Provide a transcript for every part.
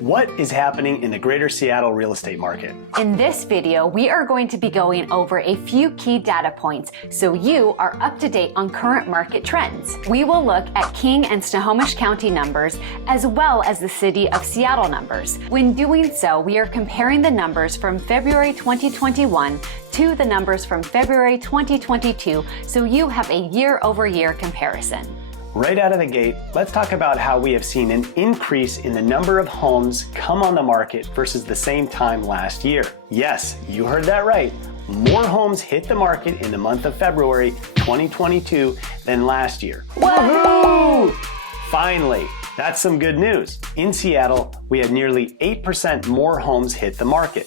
What is happening in the greater Seattle real estate market? In this video, we are going to be going over a few key data points so you are up to date on current market trends. We will look at King and Snohomish County numbers as well as the city of Seattle numbers. When doing so, we are comparing the numbers from February 2021 to the numbers from February 2022 so you have a year-over-year comparison. Right out of the gate, let's talk about how we have seen an increase in the number of homes come on the market versus the same time last year. Yes, you heard that right. More homes hit the market in the month of February 2022 than last year. Woohoo! Finally, that's some good news. In Seattle, we had nearly 8% more homes hit the market.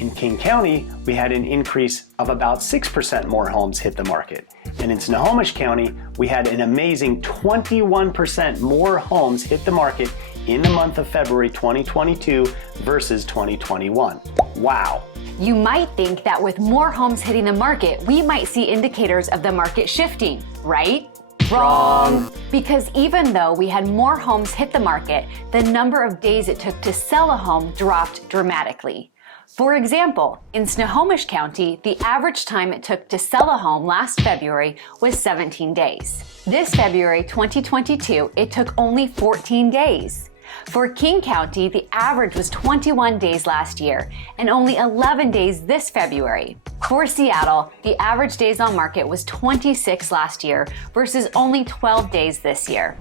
In King County, we had an increase of about 6% more homes hit the market. And in Snohomish County, we had an amazing 21% more homes hit the market in the month of February 2022 versus 2021. Wow. You might think that with more homes hitting the market, we might see indicators of the market shifting, right? Wrong! Because even though we had more homes hit the market, the number of days it took to sell a home dropped dramatically. For example, in Snohomish County, the average time it took to sell a home last February was 17 days. This February 2022, it took only 14 days. For King County, the average was 21 days last year and only 11 days this February. For Seattle, the average days on market was 26 last year versus only 12 days this year.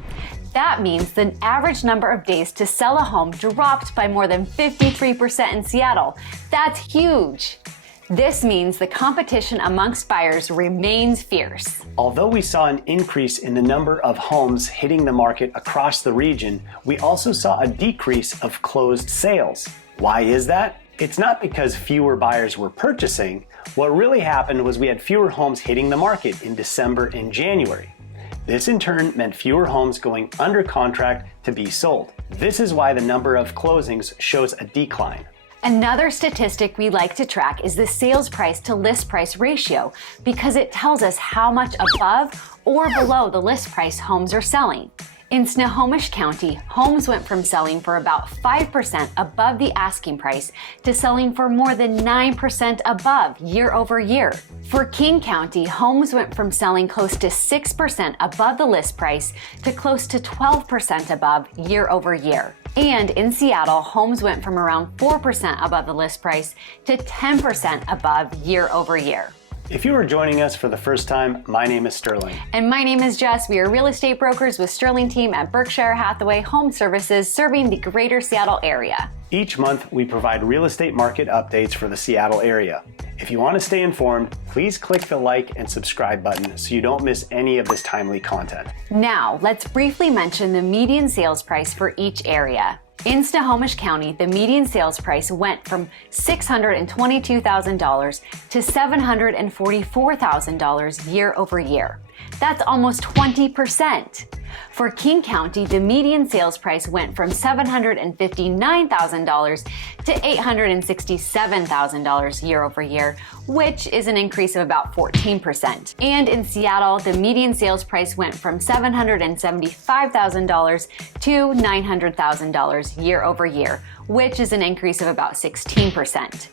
That means the average number of days to sell a home dropped by more than 53% in Seattle. That's huge. This means the competition amongst buyers remains fierce. Although we saw an increase in the number of homes hitting the market across the region, we also saw a decrease of closed sales. Why is that? It's not because fewer buyers were purchasing. What really happened was we had fewer homes hitting the market in December and January. This in turn meant fewer homes going under contract to be sold. This is why the number of closings shows a decline. Another statistic we like to track is the sales price to list price ratio because it tells us how much above or below the list price homes are selling. In Snohomish County, homes went from selling for about 5% above the asking price to selling for more than 9% above year over year. For King County, homes went from selling close to 6% above the list price to close to 12% above year over year. And in Seattle, homes went from around 4% above the list price to 10% above year over year. If you are joining us for the first time, my name is Sterling. And my name is Jess. We are real estate brokers with Sterling team at Berkshire Hathaway Home Services serving the greater Seattle area. Each month, we provide real estate market updates for the Seattle area. If you want to stay informed, please click the like and subscribe button so you don't miss any of this timely content. Now, let's briefly mention the median sales price for each area. In Snohomish County, the median sales price went from $622,000 to $744,000 year over year. That's almost 20%. For King County, the median sales price went from $759,000 to $867,000 year over year, which is an increase of about 14%. And in Seattle, the median sales price went from $775,000 to $900,000 year over year, which is an increase of about 16%.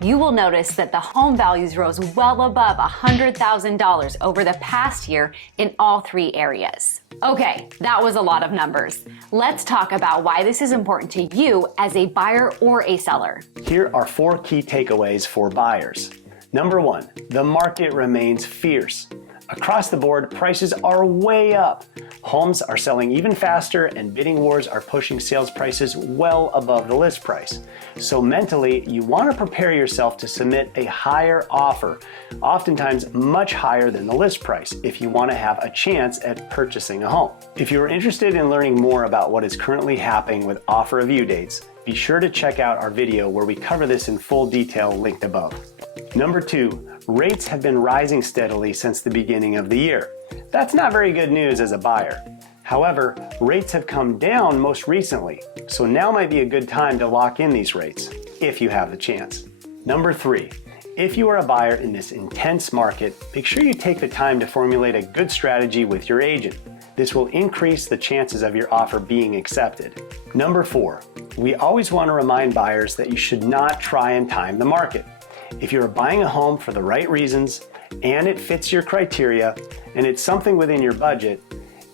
You will notice that the home values rose well above $100,000 over the past year in all three areas. Okay, that was a lot of numbers. Let's talk about why this is important to you as a buyer or a seller. Here are 4 key takeaways for buyers. Number 1, the market remains fierce. Across the board, prices are way up. Homes are selling even faster and bidding wars are pushing sales prices well above the list price. So mentally, you want to prepare yourself to submit a higher offer, oftentimes much higher than the list price, if you want to have a chance at purchasing a home. If you're interested in learning more about what is currently happening with offer review dates, be sure to check out our video where we cover this in full detail linked above. Number 2, rates have been rising steadily since the beginning of the year. That's not very good news as a buyer. However, rates have come down most recently, so now might be a good time to lock in these rates, if you have the chance. Number 3, if you are a buyer in this intense market, make sure you take the time to formulate a good strategy with your agent. This will increase the chances of your offer being accepted. Number 4, we always want to remind buyers that you should not try and time the market. If you're buying a home for the right reasons, and it fits your criteria, and it's something within your budget,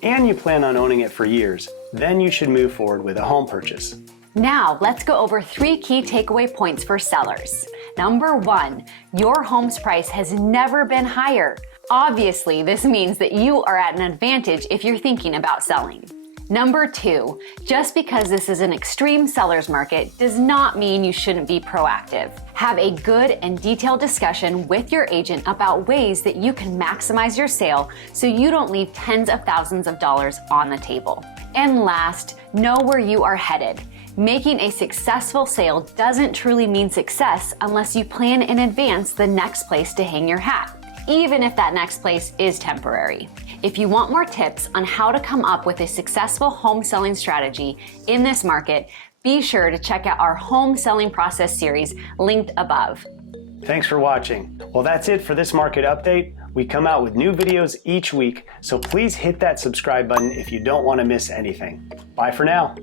and you plan on owning it for years, then you should move forward with a home purchase. Now, let's go over 3 key takeaway points for sellers. Number 1, your home's price has never been higher. Obviously, this means that you are at an advantage if you're thinking about selling. Number 2, just because this is an extreme seller's market does not mean you shouldn't be proactive. Have a good and detailed discussion with your agent about ways that you can maximize your sale so you don't leave tens of thousands of dollars on the table. And last, know where you are headed. Making a successful sale doesn't truly mean success unless you plan in advance the next place to hang your hat, even if that next place is temporary. If you want more tips on how to come up with a successful home selling strategy in this market, be sure to check out our home selling process series linked above. Thanks for watching. Well, that's it for this market update. We come out with new videos each week, so please hit that subscribe button if you don't want to miss anything. Bye for now.